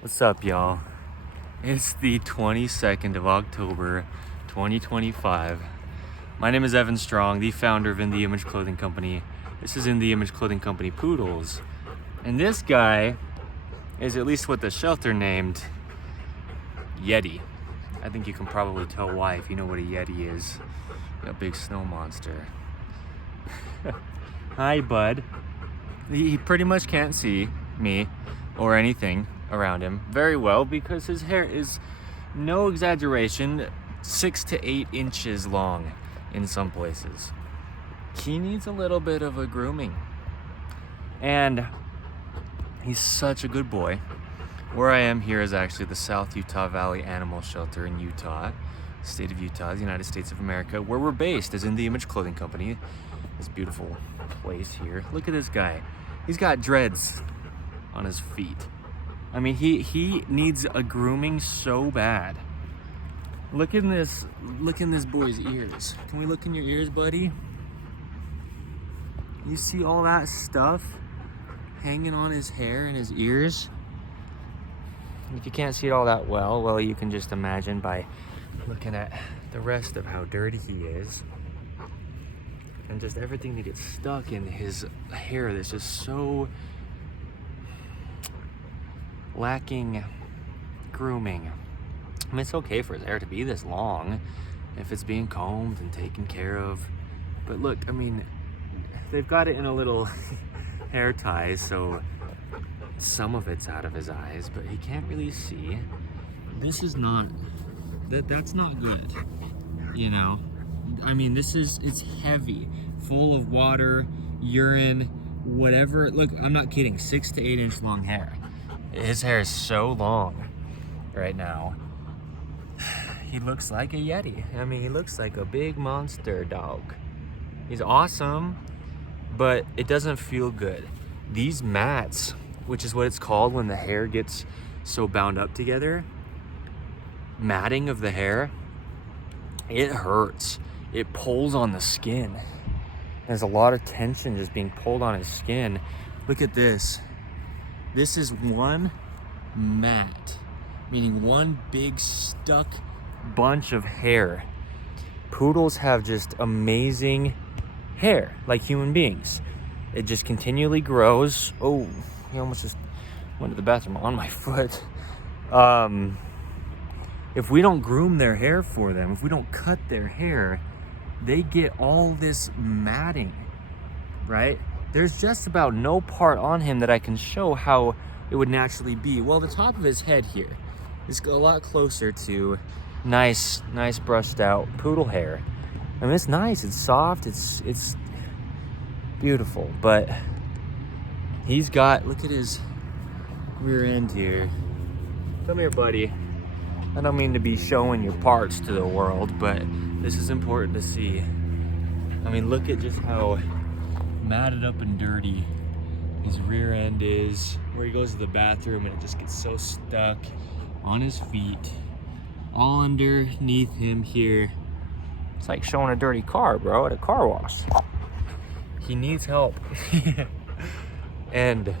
What's up, y'all? It's the 22nd of October, 2025. My name is Evan Strong, the founder of In the Image Clothing Company. This is In the Image Clothing Company Poodles. And this guy is at least what the shelter named Yeti. I think you can probably tell why if you know what a Yeti is. A big snow monster. Hi, bud. He pretty much can't see me or anything around him very well because his hair is, no exaggeration, 6 to 8 inches long in some places. He needs a little bit of a grooming. And he's such a good boy. Where I am here is actually the South Utah Valley Animal Shelter in Utah, state of Utah, the United States of America, where we're based as In the Image Clothing Company. This beautiful place here. Look at this guy. He's got dreads on his feet. I mean, he needs a grooming so bad. Look in this boy's ears. Can we look in your ears, buddy? You see all that stuff hanging on his hair and his ears? If you can't see it all that well, you can just imagine by looking at the rest of how dirty he is. And just everything that gets stuck in his hair that's just so lacking grooming. I mean, it's okay for his hair to be this long if it's being combed and taken care of. But look, I mean, they've got it in a little hair tie, so some of it's out of his eyes, but he can't really see. This is not, that's not good, you know? I mean, it's heavy, full of water, urine, whatever. Look, I'm not kidding, 6 to 8 inch long hair. His hair is so long right now. He looks like a Yeti. I mean, he looks like a big monster dog. He's awesome, but it doesn't feel good. These mats, which is what it's called when the hair gets so bound up together, matting of the hair, it hurts. It pulls on the skin. There's a lot of tension just being pulled on his skin. Look at this. This is one mat, meaning one big stuck bunch of hair. Poodles have just amazing hair, like human beings. It just continually grows. Oh, he almost just went to the bathroom on my foot. If we don't groom their hair for them, if we don't cut their hair, they get all this matting, right? There's just about no part on him that I can show how it would naturally be. Well, the top of his head here is a lot closer to nice brushed out poodle hair. I mean, it's nice, it's soft, it's beautiful, but he's got, look at his rear end here. Come here, buddy. I don't mean to be showing your parts to the world, but this is important to see. I mean, look at just how matted up and dirty his rear end is, where he goes to the bathroom and it just gets so stuck on his feet, all underneath him here. It's like showing a dirty car, bro, at a car wash. He needs help. And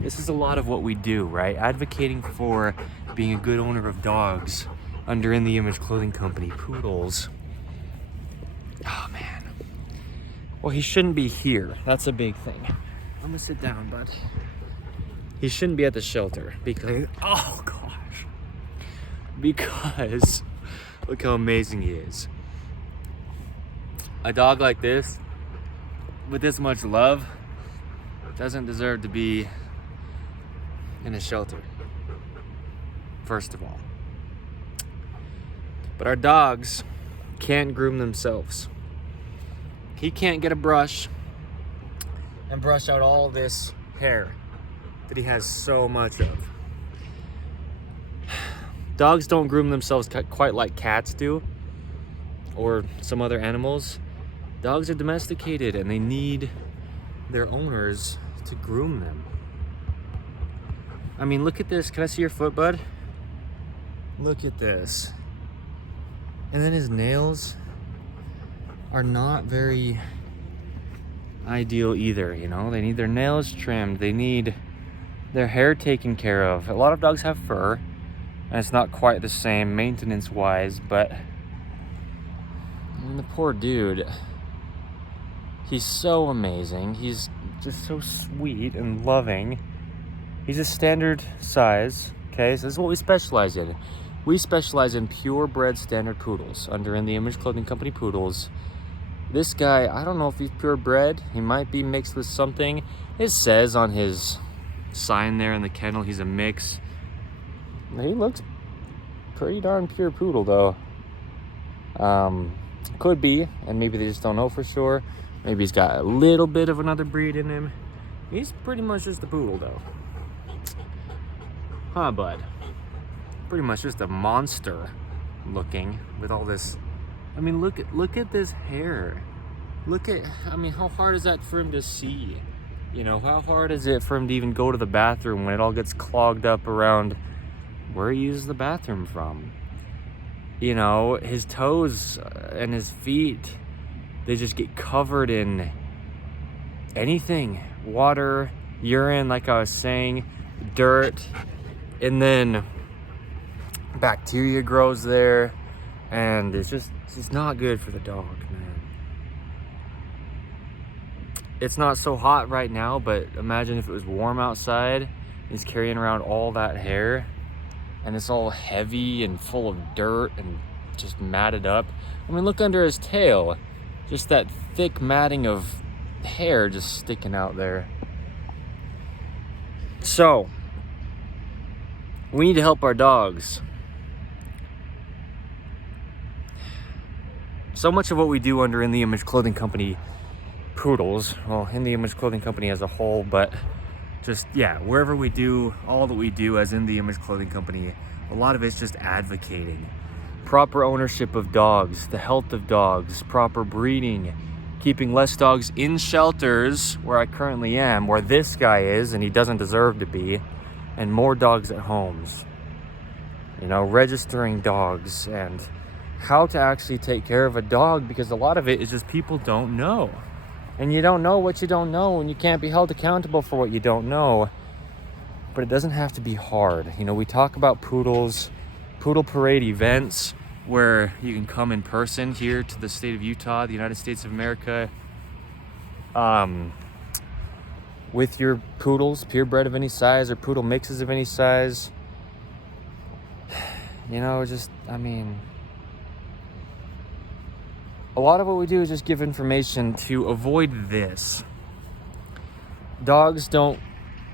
this is a lot of what we do, right? Advocating for being a good owner of dogs under In the Image Clothing Company, poodles. Oh, man. Well, he shouldn't be here. That's a big thing. I'm gonna sit down, bud. He shouldn't be at the shelter because, oh gosh. Because look how amazing he is. A dog like this, with this much love, doesn't deserve to be in a shelter, first of all. But our dogs can't groom themselves. He can't get a brush and brush out all this hair that he has so much of. Dogs don't groom themselves quite like cats do, or some other animals. Dogs are domesticated and they need their owners to groom them. I mean, look at this. Can I see your foot, bud? Look at this. And then his nails are not very ideal either, you know? They need their nails trimmed. They need their hair taken care of. A lot of dogs have fur, and it's not quite the same maintenance-wise, but I mean, the poor dude, he's so amazing. He's just so sweet and loving. He's a standard size, okay? So this is what we specialize in. We specialize in purebred standard poodles under In the Image Clothing Company poodles. This guy, I don't know if he's purebred. He might be mixed with something. It says on his sign there in the kennel he's a mix. He looks pretty darn pure poodle though. Could be, and maybe they just don't know for sure. Maybe he's got a little bit of another breed in him. He's pretty much just a poodle though. Huh, bud? Pretty much just a monster looking with all this. I mean, look at this hair. I mean, how hard is that for him to see? You know, how hard is it for him to even go to the bathroom when it all gets clogged up around where he uses the bathroom from? You know, his toes and his feet, they just get covered in anything. Water, urine, like I was saying, dirt, and then bacteria grows there, and it's not good for the dog, man. It's not so hot right now, but imagine if it was warm outside. He's carrying around all that hair, and it's all heavy and full of dirt and just matted up. I mean, look under his tail. Just that thick matting of hair just sticking out there. So, we need to help our dogs. So much of what we do under In the Image Clothing Company poodles, well, In the Image Clothing Company as a whole, but just, yeah, wherever we do, all that we do as In the Image Clothing Company, a lot of it's just advocating. Proper ownership of dogs, the health of dogs, proper breeding, keeping less dogs in shelters, where I currently am, where this guy is, and he doesn't deserve to be, and more dogs at homes. You know, registering dogs and how to actually take care of a dog, because a lot of it is just people don't know. And you don't know what you don't know, and you can't be held accountable for what you don't know. But it doesn't have to be hard. You know, we talk about poodles, poodle parade events, where you can come in person here to the state of Utah, the United States of America, with your poodles, purebred of any size or poodle mixes of any size. You know, just, I mean, a lot of what we do is just give information to avoid this. Dogs don't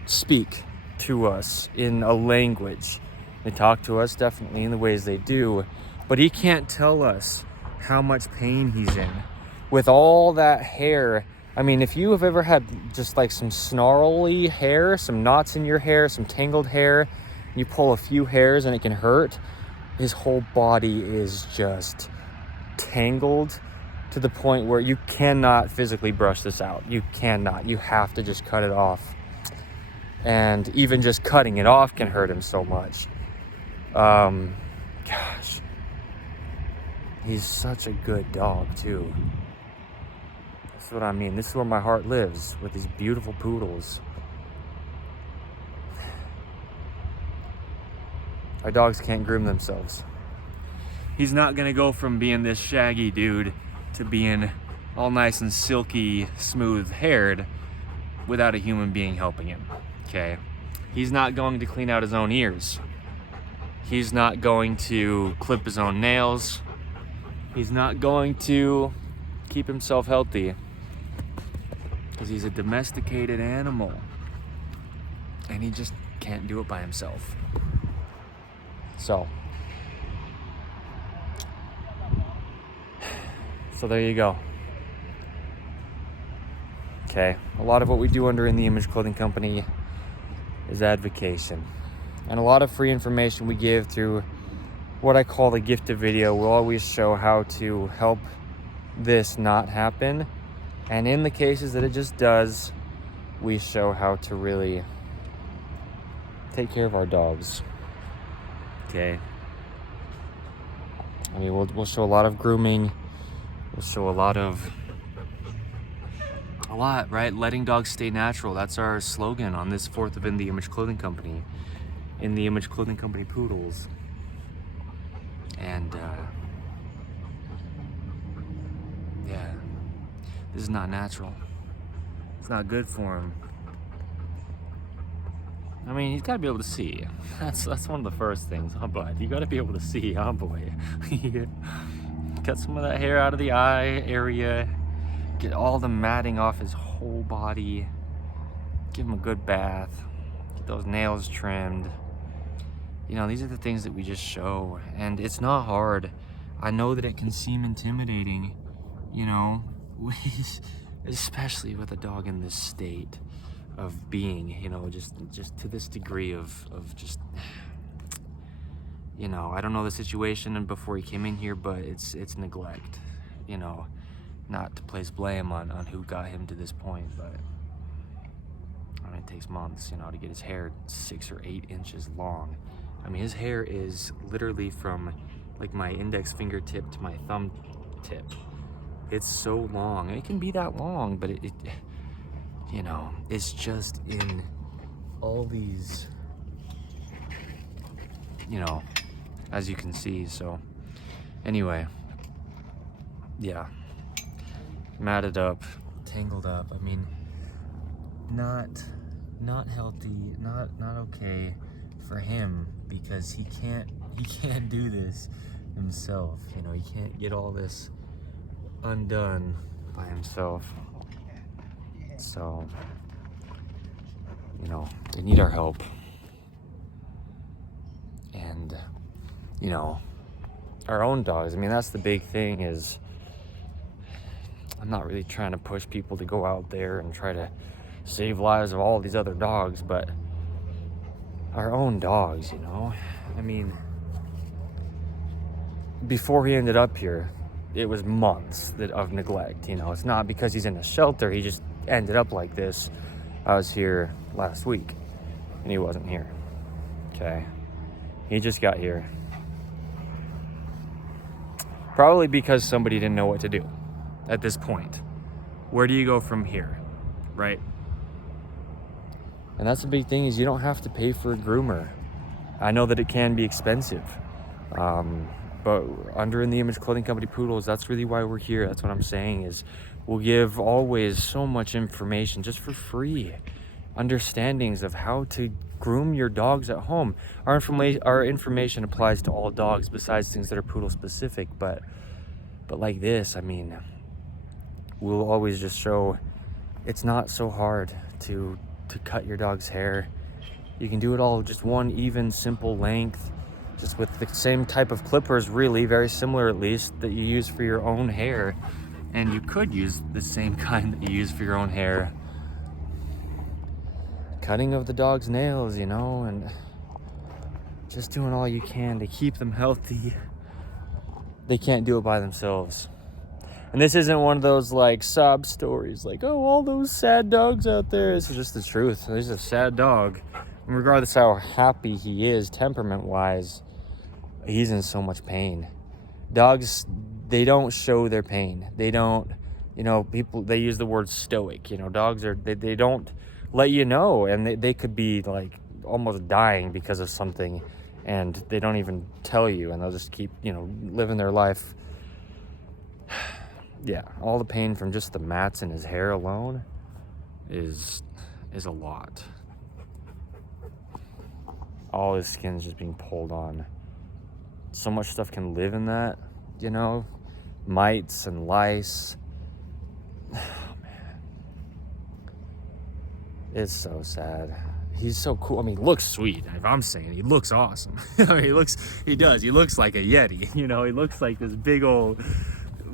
speak to us in a language. They talk to us definitely in the ways they do, but he can't tell us how much pain he's in. With all that hair, I mean, if you have ever had just like some snarly hair, some knots in your hair, some tangled hair, you pull a few hairs and it can hurt, his whole body is just tangled to the point where you cannot physically brush this out. You cannot. You have to just cut it off. And even just cutting it off can hurt him so much. Gosh. He's such a good dog, too. That's what I mean. This is where my heart lives, with these beautiful poodles. Our dogs can't groom themselves. He's not gonna go from being this shaggy dude to being all nice and silky, smooth haired without a human being helping him, okay? He's not going to clean out his own ears. He's not going to clip his own nails. He's not going to keep himself healthy because he's a domesticated animal and he just can't do it by himself. So there you go. Okay, a lot of what we do under In the Image Clothing Company is advocation. And a lot of free information we give through what I call the gifted video. We'll always show how to help this not happen. And in the cases that it just does, we show how to really take care of our dogs. Okay. I mean, we'll show a lot of grooming. We'll show a lot of lot, right? Letting dogs stay natural. That's our slogan on this 4th of In the Image Clothing Company. In the Image Clothing Company Poodles. And yeah, this is not natural. It's not good for him. I mean, he's got to be able to see. That's one of the first things, huh, bud? You got to be able to see, huh, boy? Cut some of that hair out of the eye area. Get all the matting off his whole body. Give him a good bath. Get those nails trimmed. You know, these are the things that we just show, and it's not hard. I know that it can seem intimidating, you know, especially with a dog in this state of being, you know, just to this degree of just, you know, I don't know the situation and before he came in here, but it's neglect, you know, not to place blame on who got him to this point, but I mean, it takes months, you know, to get his hair 6 or 8 inches long. I mean, his hair is literally from like my index fingertip to my thumb tip. It's so long. It can be that long, but it you know, it's just in all these, you know, as you can see. So anyway, yeah, matted up, tangled up. I mean, not healthy, not okay for him, because he can't do this himself. You know, he can't get all this undone by himself. So, you know, they need our help. And, you know, our own dogs, I mean, that's the big thing. Is I'm not really trying to push people to go out there and try to save lives of all these other dogs, but our own dogs, you know. I mean, before he ended up here, it was months of neglect. You know, it's not because he's in a shelter. He just ended up like this. I was here last week and he wasn't here. Okay, he just got here, probably because somebody didn't know what to do at this point. Where do you go from here, right? And that's the big thing, is you don't have to pay for a groomer. I know that it can be expensive, but under In the Image Clothing Company Poodles, that's really why we're here. That's what I'm saying, is we'll give always so much information just for free. Understandings of how to groom your dogs at home. Our information applies to all dogs besides things that are poodle specific, but like this, I mean, we'll always just show it's not so hard to cut your dog's hair. You can do it all just one even simple length, just with the same type of clippers, really very similar at least, that you use for your own hair. And you could use the same kind that you use for your own hair. Cutting of the dog's nails, you know, and just doing all you can to keep them healthy. They can't do it by themselves. And this isn't one of those like sob stories, like, oh, all those sad dogs out there. This is just the truth. This is a sad dog. And regardless how happy he is, temperament-wise, he's in so much pain. Dogs, they don't show their pain. They don't, you know, people, they use the word stoic. You know, dogs are, they don't let you know. And they could be like almost dying because of something, and they don't even tell you. And they'll just keep, you know, living their life. Yeah, all the pain from just the mats in his hair alone is a lot. All his skin's just being pulled on. So much stuff can live in that, you know, mites and lice. Oh, man. It's so sad. He's so cool. I mean, he looks sweet. If I'm saying, he looks awesome. I mean, he does. He looks like a Yeti, you know. He looks like this big old,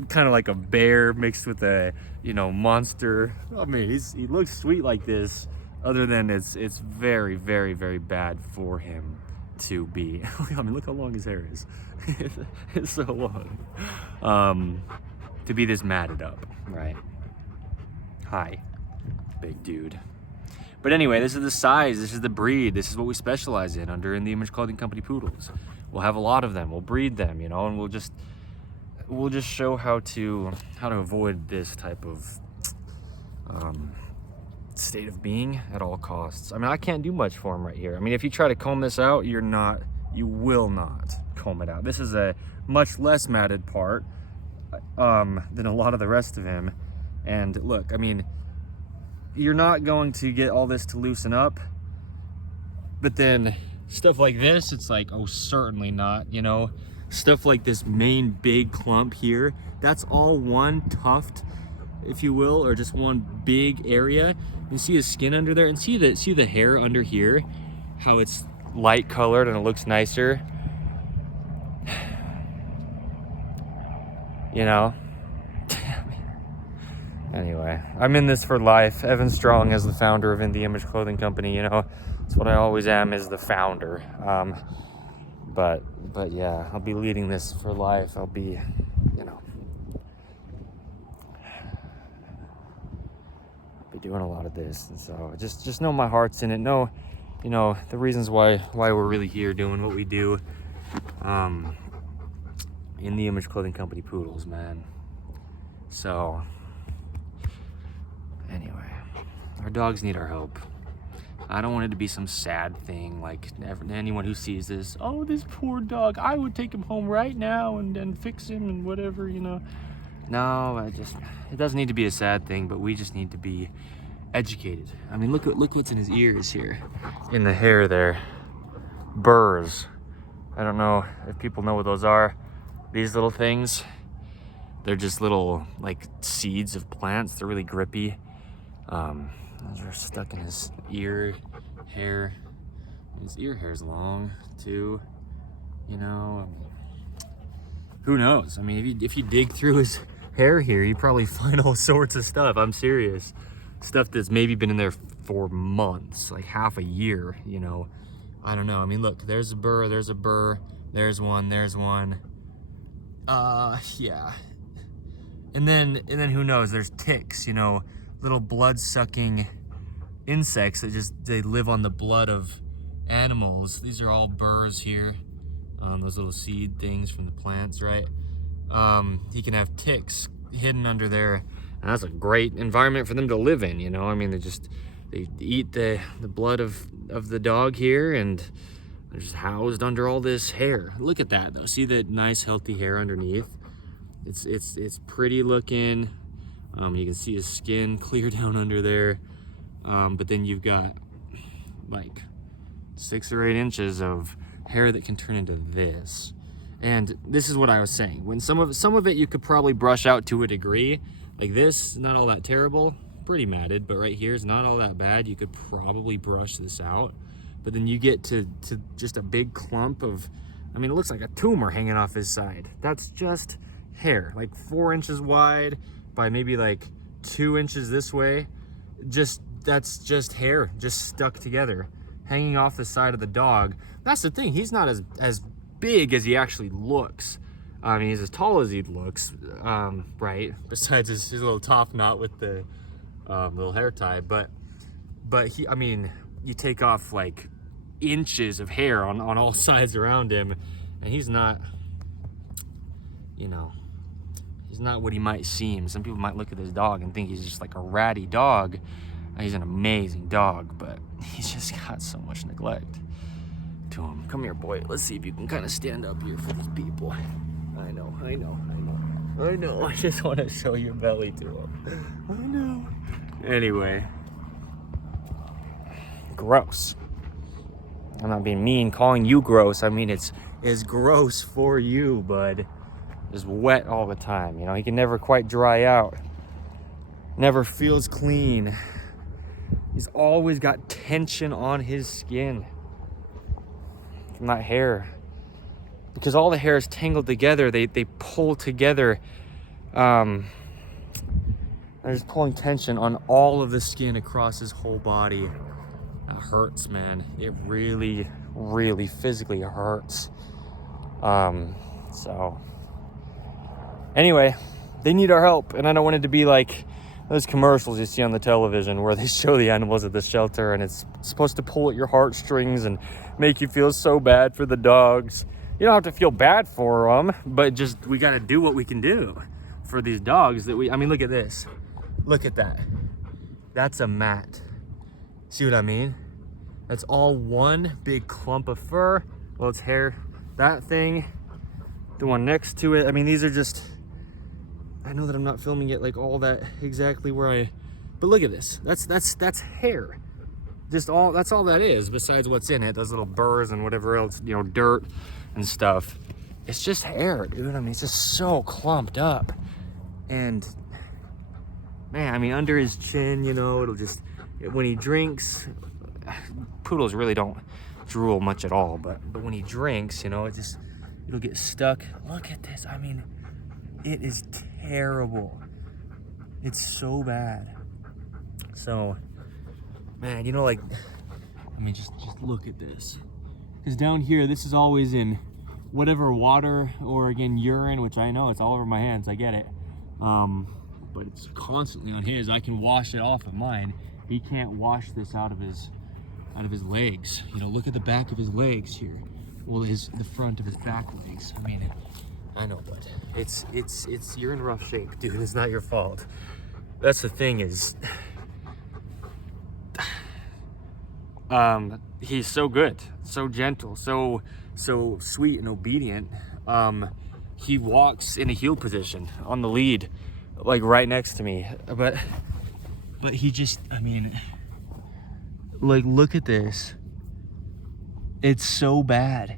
kind of like a bear mixed with a, you know, monster. I mean, he looks sweet like this, other than it's very, very, very bad for him to be. I mean, look how long his hair is. It's so long. To be this matted up, right? Hi, big dude. But anyway, this is the size, this is the breed, this is what we specialize in under In the Image Clothing Company Poodles. We'll have a lot of them, we'll breed them, you know, and we'll just show how to avoid this type of state of being at all costs. I mean, I can't do much for him right here. I mean, if you try to comb this out, you will not comb it out. This is a much less matted part than a lot of the rest of him. And look, I mean, you're not going to get all this to loosen up, but then stuff like this, it's like, oh, certainly not, you know. Stuff like this main big clump here, that's all one tuft, if you will, or just one big area. You see his skin under there, and see the hair under here, how it's light colored and it looks nicer. You know. Anyway, I'm in this for life. Evan Strong is the founder of In the Image Clothing Company. You know, that's what I always am, is the founder. But yeah, I'll be leading this for life. I'll be, you know, doing a lot of this, and so just know my heart's in it. Know, you know, the reasons why we're really here doing what we do. In the Image Clothing Company poodles, man. So anyway, our dogs need our help. I don't want it to be some sad thing, like anyone who sees this, oh, this poor dog, I would take him home right now and fix him and whatever, you know. No, it doesn't need to be a sad thing, but we just need to be educated. I mean, look what's in his ears here, in the hair there. Burrs. I don't know if people know what those are. These little things, they're just little like seeds of plants. They're really grippy. Those are stuck in his ear hair. His ear hair's long too, you know. Who knows? I mean, if you dig through his hair here, you probably find all sorts of stuff. I'm serious. Stuff that's maybe been in there for months, like half a year, you know. I don't know. I mean, look, there's a burr, there's one, there's one. Yeah. And then who knows? There's ticks, you know, little blood-sucking insects that they live on the blood of animals. These are all burrs here. Those little seed things from the plants, right? He can have ticks hidden under there, and that's a great environment for them to live in, you know. I mean, they eat the blood of the dog here, and they're just housed under all this hair. Look at that though. See that nice healthy hair underneath? It's pretty looking. You can see his skin clear down under there. But then you've got like 6 or 8 inches of hair that can turn into this. And this is what I was saying. When some of it you could probably brush out to a degree. Like this, not all that terrible, pretty matted, but right here is not all that bad. You could probably brush this out. But then you get to just a big clump of, I mean, it looks like a tumor hanging off his side. That's just hair, like 4 inches wide by maybe like 2 inches this way. That's just hair, just stuck together, hanging off the side of the dog. That's the thing, he's not as big as he actually looks. I mean, he's as tall as he looks, right? Besides his little top knot with the little hair tie, but he, I mean, you take off like inches of hair on all sides around him, and he's not, you know, he's not what he might seem. Some people might look at this dog and think he's just like a ratty dog. He's an amazing dog, but he's just got so much neglect to him. Come here, boy. Let's see if you can kind of stand up here for these people. I know. I just want to show your belly to him. I know. Anyway. Gross. I'm not being mean calling you gross. I mean, it's gross for you, bud. Just wet all the time. You know, he can never quite dry out. Never feels clean. He's always got tension on his skin from that hair. Because all the hair is tangled together, they pull together. They're just pulling tension on all of the skin across his whole body. That hurts, man. It really, really physically hurts. So anyway, they need our help, and I don't want it to be like those commercials you see on the television where they show the animals at the shelter and it's supposed to pull at your heartstrings and make you feel so bad for the dogs. You don't have to feel bad for them, but just we got to do what we can do for these dogs that I mean, look at this. Look at that. that's a mat. See what I mean? That's all one big clump of fur. Well, it's hair. That thing, the one next to it. I mean, these are just, I know that I'm not filming it like all that exactly where I, but look at this. That's hair. Just all, that's all that is besides what's in it. Those little burrs and whatever else, you know, dirt and stuff. It's just hair, dude. I mean, it's just so clumped up. And man, I mean, under his chin, you know, it'll just, when he drinks, poodles really don't drool much at all, but when he drinks, you know, it'll get stuck. Look at this. I mean, it is terrible. It's so bad. So, man, you know, like, I mean, just look at this. Because down here, this is always in whatever water or, again, urine, which I know it's all over my hands. I get it. But it's constantly on his. I can wash it off of mine. He can't wash this out of his legs. You know, look at the back of his legs here. Well, the front of his back legs. I mean, I know, but it's you're in rough shape, dude. It's not your fault. That's the thing is, he's so good, so gentle, so sweet and obedient. He walks in a heel position on the lead, like right next to me. But he just, I mean, like, look at this. It's so bad.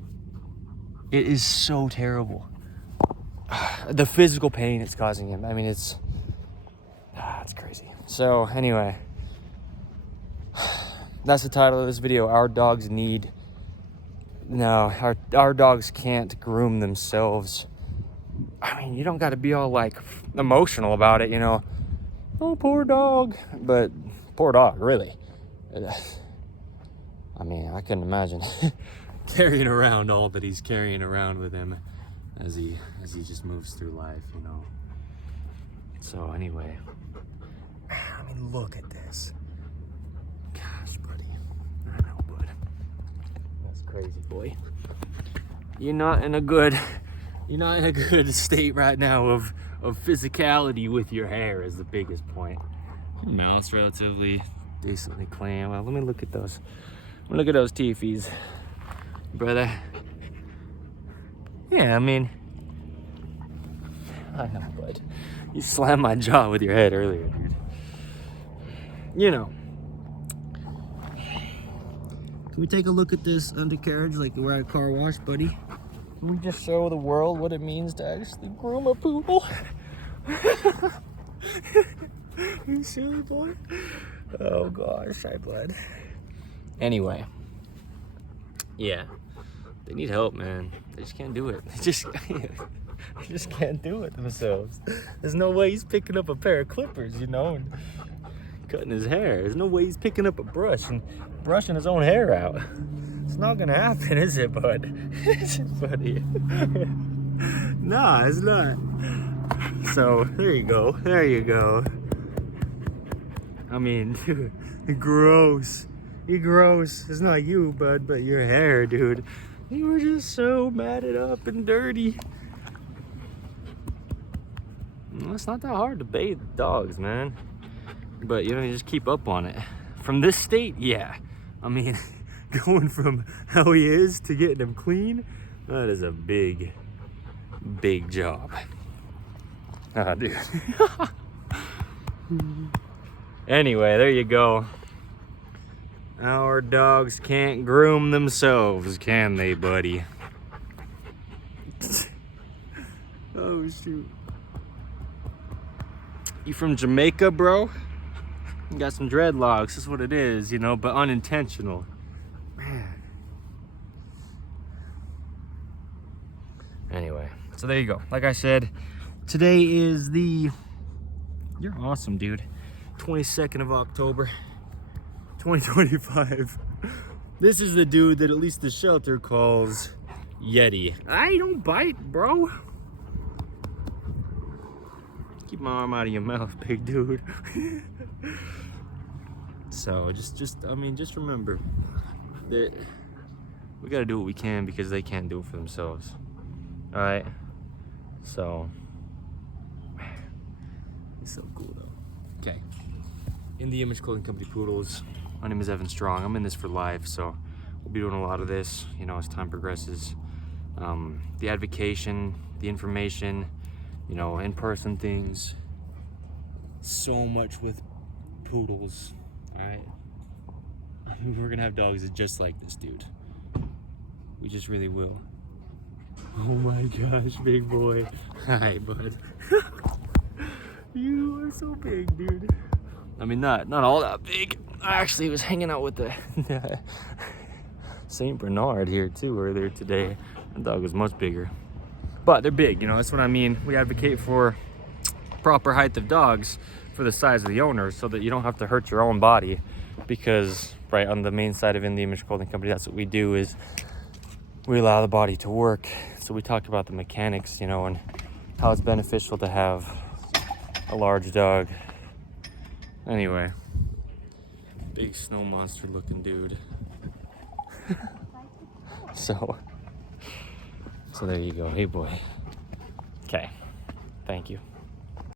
It is so terrible. The physical pain it's causing him. I mean, it's crazy. So anyway, that's the title of this video. Our dogs need, no, our dogs can't groom themselves. I mean, you don't got to be all like emotional about it, you know. Oh, poor dog. But poor dog, really. I mean, I couldn't imagine carrying around all that he's carrying around with him as he just moves through life, you know. So anyway, I mean, look at this. Gosh, buddy. I know, bud. That's crazy, boy. You're not in a good state right now of physicality with your hair is the biggest point. Your mouth's relatively decently clean. Well, let me look at those. Look at those teefies, brother. Yeah, I mean, I know, bud. You slammed my jaw with your head earlier, dude. You know. Can we take a look at this undercarriage like we're at a car wash, buddy? Can we just show the world what it means to actually groom a poodle? You silly boy. Oh gosh, I bled. Anyway, yeah, they need help, man. They just can't do it. They just can't do it themselves. There's no way he's picking up a pair of clippers, you know, and cutting his hair. There's no way he's picking up a brush and brushing his own hair out. It's not gonna happen, is it, bud? Is it, buddy? Nah, it's not. So, there you go. There you go. I mean, dude, gross. You're gross. It's not you, bud, but your hair, dude. You were just so matted up and dirty. Well, it's not that hard to bathe dogs, man. But, you know, you just keep up on it. From this state, yeah. I mean, going from how he is to getting him clean, that is a big job. Ah, dude. Anyway, there you go. Our dogs can't groom themselves, can they, buddy? Oh, shoot. You from Jamaica, bro? You got some dreadlocks, that's what it is, you know, but unintentional. Man. Anyway, so there you go. Like I said, today is the, you're awesome, dude, 22nd of October, 2025. This is the dude that at least the shelter calls Yeti. I don't bite, bro. Keep my arm out of your mouth, big dude. So just remember that we gotta do what we can because they can't do it for themselves. All right. So, man, it's so cool though. Okay. In the Image Clothing Company Poodles. My name is Evan Strong. I'm in this for life, so we'll be doing a lot of this, you know, as time progresses. The advocation, the information, you know, in-person things. So much with poodles, all right? I mean, we're gonna have dogs just like this dude. We just really will. Oh my gosh, big boy. Hi, bud. You are so big, dude. I mean, not all that big. I actually was hanging out with the Saint Bernard here too earlier today. That dog was much bigger. But they're big, you know, that's what I mean. We advocate for proper height of dogs for the size of the owner so that you don't have to hurt your own body, because right on the main side of In the Image Clothing Company, that's what we do, is we allow the body to work. So we talk about the mechanics, you know, and how it's beneficial to have a large dog. Anyway, big snow monster looking dude. So there you go. Hey boy. Okay, thank you.